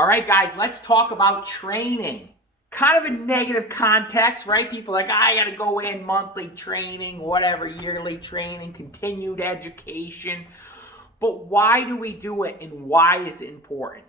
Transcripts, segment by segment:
All right, guys, let's talk about training. Kind of a negative context, right? People are like, I got to go in monthly training, whatever, yearly training, continued education. But why do we do it and why is it important?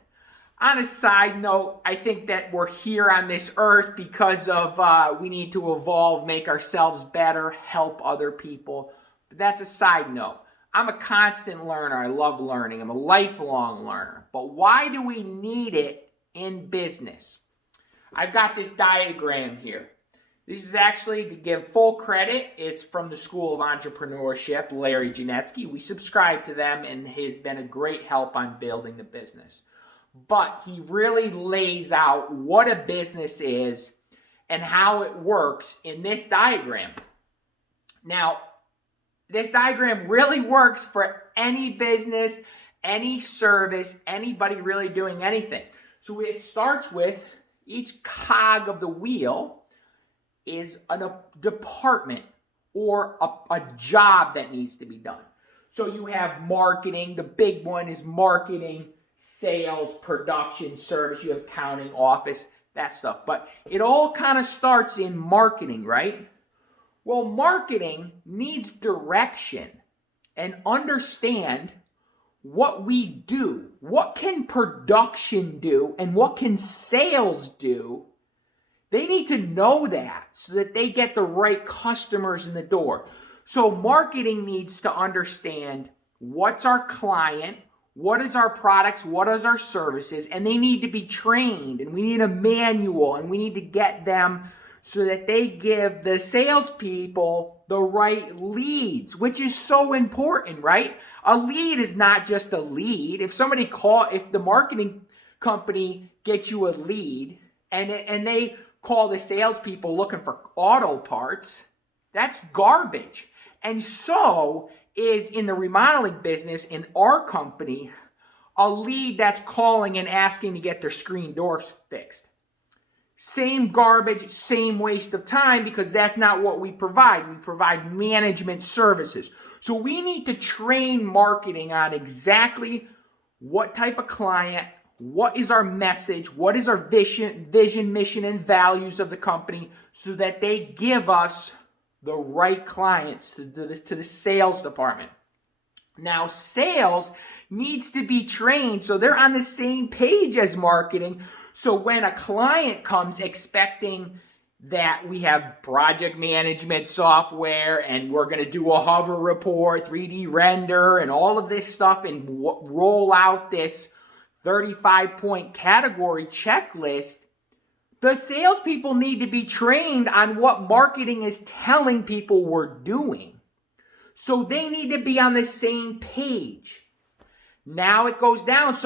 On a side note, I think that we're here on this earth because of we need to evolve, make ourselves better, help other people. But that's a side note. I'm a constant learner. I love learning. I'm a lifelong learner. But why do we need it in business? I've got this diagram here. This is actually, to give full credit, it's from the School of Entrepreneurship, Larry Janetsky. We subscribe to them, and he's been a great help on building the business. But he really lays out what a business is and how it works in this diagram. Now, this diagram really works for any business, any service, anybody really doing anything. So it starts with each cog of the wheel is a department or a job that needs to be done. So you have marketing. The big one is marketing, sales, production, service. You have accounting, office, that stuff. But it all kind of starts in marketing, right? Well, marketing needs direction and understand what we do. What can production do and what can sales do? They need to know that so that they get the right customers in the door. So marketing needs to understand what's our client, what is our products, what is our services, and they need to be trained, and we need a manual, and we need to get them so that they give the salespeople the right leads, which is so important, right? A lead is not just a lead. If the marketing company gets you a lead and they call the salespeople looking for auto parts, that's garbage. And so is in the remodeling business in our company, a lead that's calling and asking to get their screen doors fixed. Same garbage, same waste of time, because that's not what we provide. We provide management services. So we need to train marketing on exactly what type of client, what is our message, what is our vision, mission, and values of the company, so that they give us the right clients to the sales department. Now, sales needs to be trained so they're on the same page as marketing. So when a client comes expecting that we have project management software and we're going to do a hover report, 3D render, and all of this stuff and roll out this 35-point category checklist, the salespeople need to be trained on what marketing is telling people we're doing. So they need to be on the same page. Now it goes down.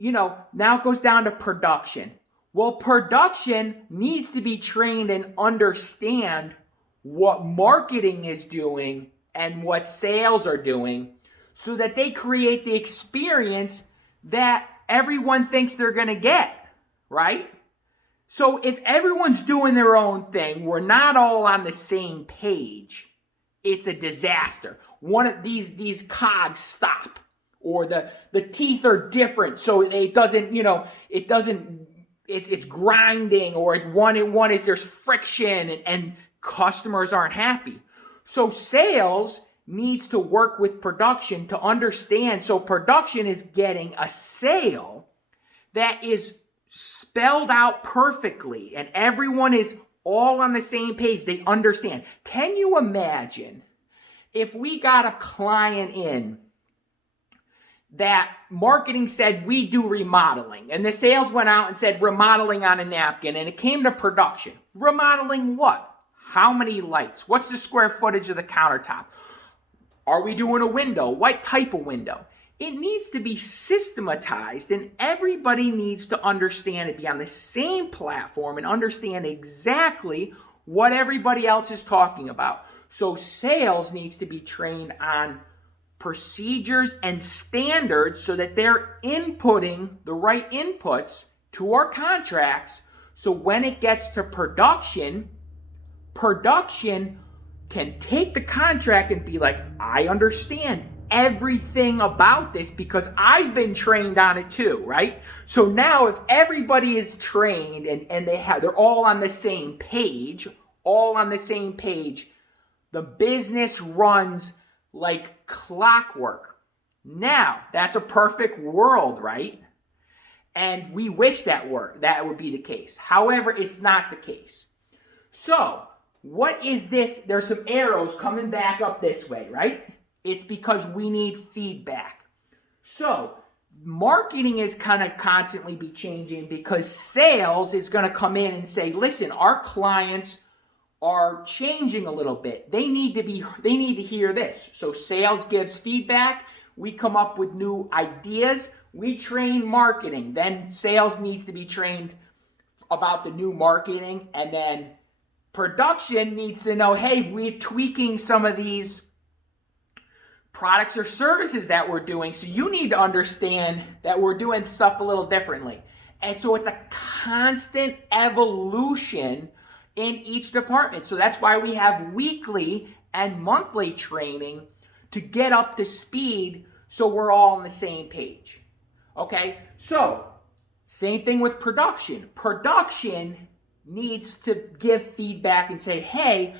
Now it goes down to production. Well, production needs to be trained and understand what marketing is doing and what sales are doing so that they create the experience that everyone thinks they're going to get, right? So if everyone's doing their own thing, we're not all on the same page, it's a disaster. One of these cogs stop, or the teeth are different, so it doesn't, it's grinding, or it's one is there's friction and customers aren't happy. So sales needs to work with production to understand. So production is getting a sale that is spelled out perfectly and everyone is all on the same page. They understand. Can you imagine if we got a client in that marketing said we do remodeling, and the sales went out and said remodeling on a napkin, and it came to production? Remodeling what? How many lights? What's the square footage of the countertop? Are we doing a window? What type of window? It needs to be systematized, and everybody needs to understand it, be on the same platform, and understand exactly what everybody else is talking about. So sales needs to be trained on procedures and standards so that they're inputting the right inputs to our contracts. So when it gets to production can take the contract and be like, I understand everything about this because I've been trained on it too, right? So now if everybody is trained and they're all on the same page, the business runs like clockwork. Now, that's a perfect world, right? And we wish that would be the case. However, it's not the case. So, what is this? There's some arrows coming back up this way, right? It's because we need feedback. So, marketing is kind of constantly be changing because sales is going to come in and say, listen, our clients are changing a little bit. They need to hear this. So sales gives feedback. We come up with new ideas. We train marketing. Then sales needs to be trained about the new marketing. And then production needs to know, hey, we're tweaking some of these products or services that we're doing. So you need to understand that we're doing stuff a little differently. And so it's a constant evolution in each department. So that's why we have weekly and monthly training to get up to speed so we're all on the same page. Okay? So, same thing with production. Production needs to give feedback and say, hey,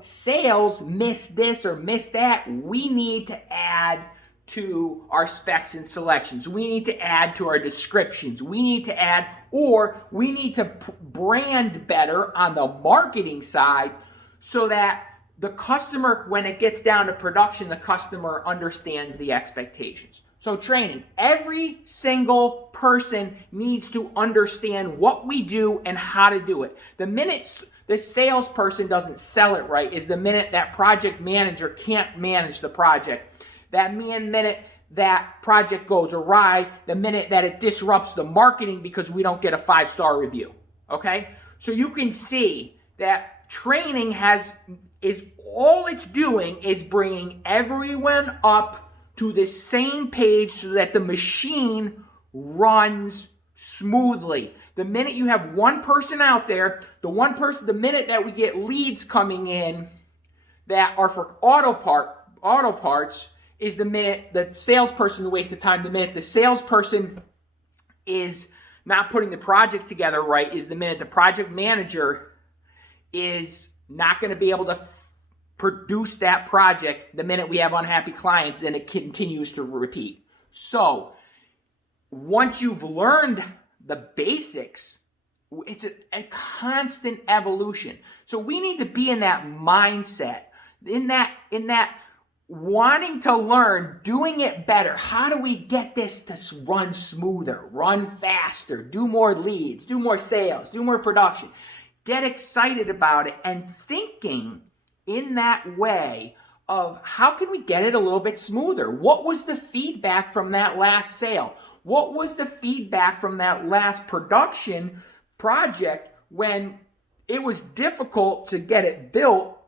sales missed this or missed that. We need to add to our specs and selections. We need to add to our descriptions. We need to add, or we need to brand better on the marketing side so that the customer, when it gets down to production, the customer understands the expectations. So training, every single person needs to understand what we do and how to do it. The minute the salesperson doesn't sell it right is the minute that project manager can't manage the project. That minute that project goes awry, the minute that it disrupts the marketing because we don't get a 5-star review. Okay? So you can see that training is all it's doing is bringing everyone up to the same page so that the machine runs smoothly. The minute you have one person out there, the minute that we get leads coming in that are for auto parts, is the minute the salesperson wastes the time. The minute the salesperson is not putting the project together right is the minute the project manager is not going to be able to produce that project. The minute we have unhappy clients, and it continues to repeat. So once you've learned the basics, it's a constant evolution. So we need to be in that mindset, in that wanting to learn, doing it better. How do we get this to run smoother, run faster, do more leads, do more sales, do more production? Get excited about it and thinking in that way of how can we get it a little bit smoother? What was the feedback from that last sale? What was the feedback from that last production project when it was difficult to get it built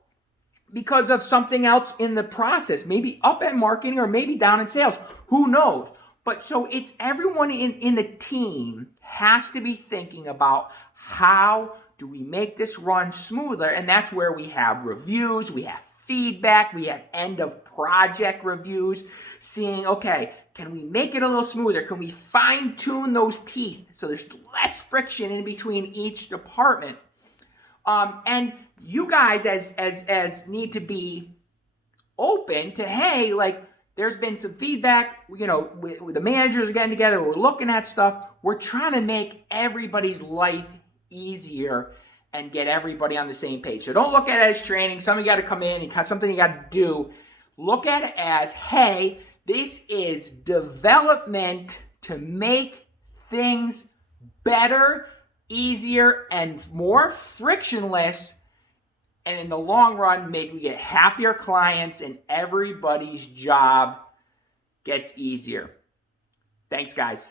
because of something else in the process, maybe up at marketing or maybe down in sales, who knows? But so it's everyone in the team has to be thinking about how do we make this run smoother? And that's where we have reviews, we have feedback, we have end of project reviews, seeing, okay, can we make it a little smoother? Can we fine tune those teeth so there's less friction in between each department? And you guys as need to be open to, hey, like there's been some feedback, with the managers getting together, we're looking at stuff, we're trying to make everybody's life easier and get everybody on the same page. So don't look at it as training, something you got to come in and something you got to do. Look at it as, hey, this is development to make things better, easier, and more frictionless. And in the long run, we get happier clients and everybody's job gets easier. Thanks, guys.